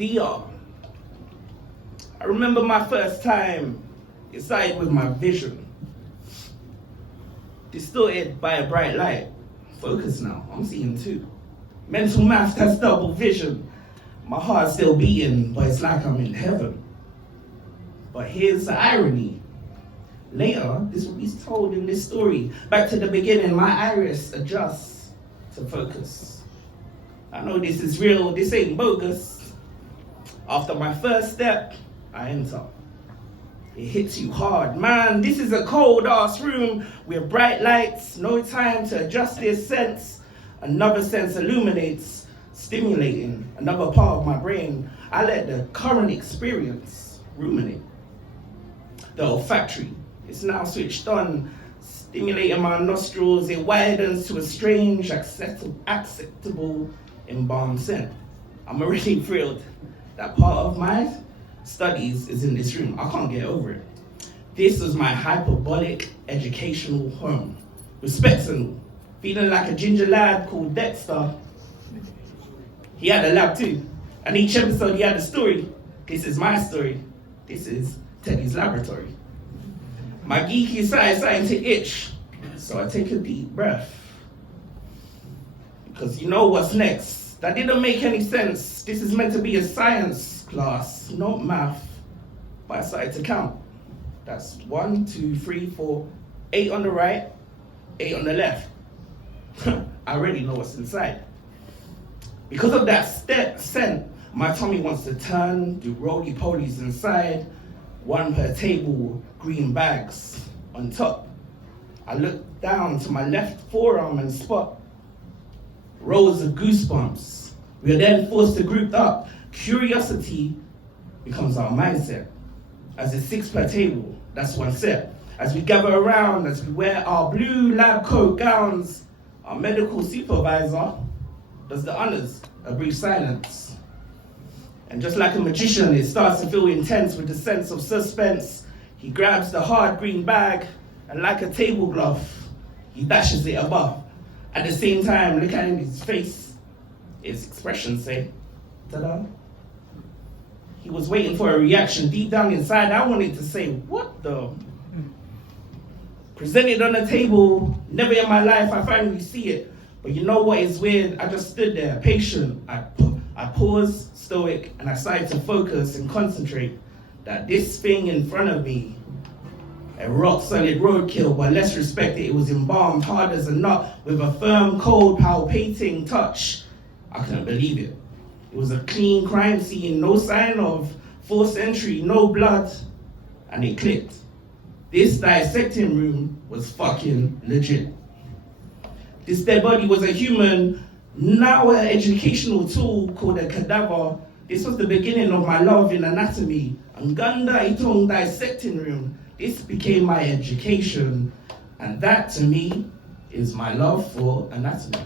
DR. I remember my first time inside with my vision. Distorted by a bright light. Focus now, I'm seeing two. Mental math has double vision. My heart's still beating, but it's like I'm in heaven. But here's the irony. Later, this will be told in this story. Back to the beginning, my iris adjusts to focus. I know this is real, this ain't bogus. After my first step, I enter. It hits you hard. Man, this is a cold ass room with bright lights, no time to adjust this sense. Another sense illuminates, stimulating another part of my brain. I let the current experience ruminate. The olfactory is now switched on, stimulating my nostrils. It widens to a strange, acceptable embalmed scent. I'm already thrilled. That part of my studies is in this room. I can't get over it. This was my hyperbolic educational home. Respectful, feeling like a ginger lad called Dexter. He had a lab too. And each episode he had a story. This is my story. This is Teddy's laboratory. My geeky side is starting to itch. So I take a deep breath. Because you know what's next. That didn't make any sense. This is meant to be a science class, not math. But I started to count. That's 1, 2, 3, 4, 8 on the right, 8 on the left. I already know what's inside. Because of that scent, my tummy wants to turn, do roly-polies inside, one per table, green bags on top. I look down to my left forearm and spot rows of goosebumps. We are then forced to group up. Curiosity becomes our mindset. As it's 6 per table, that's one set. As we gather around, as we wear our blue lab coat gowns, our medical supervisor does the honors, a brief silence. And just like a magician, it starts to feel intense with the sense of suspense. He grabs the hard green bag, and like a tablecloth, he dashes it above. At the same time, look at his face, his expression say, ta-da. He was waiting for a reaction. Deep down inside, I wanted to say, what the? Presented on the table, never in my life I finally see it. But you know what is weird? I just stood there, patient. I paused, stoic, and I started to focus and concentrate that this thing in front of me, a rock solid roadkill, but let's respect it, it was embalmed hard as a nut with a firm, cold, palpating touch. I couldn't believe it. It was a clean crime scene, no sign of forced entry, no blood, and it clicked. This dissecting room was fucking legit. This dead body was a human, now an educational tool called a cadaver. This was the beginning of my love in anatomy. Nganda Itong dissecting room. This became my education, and that to me is my love for anatomy.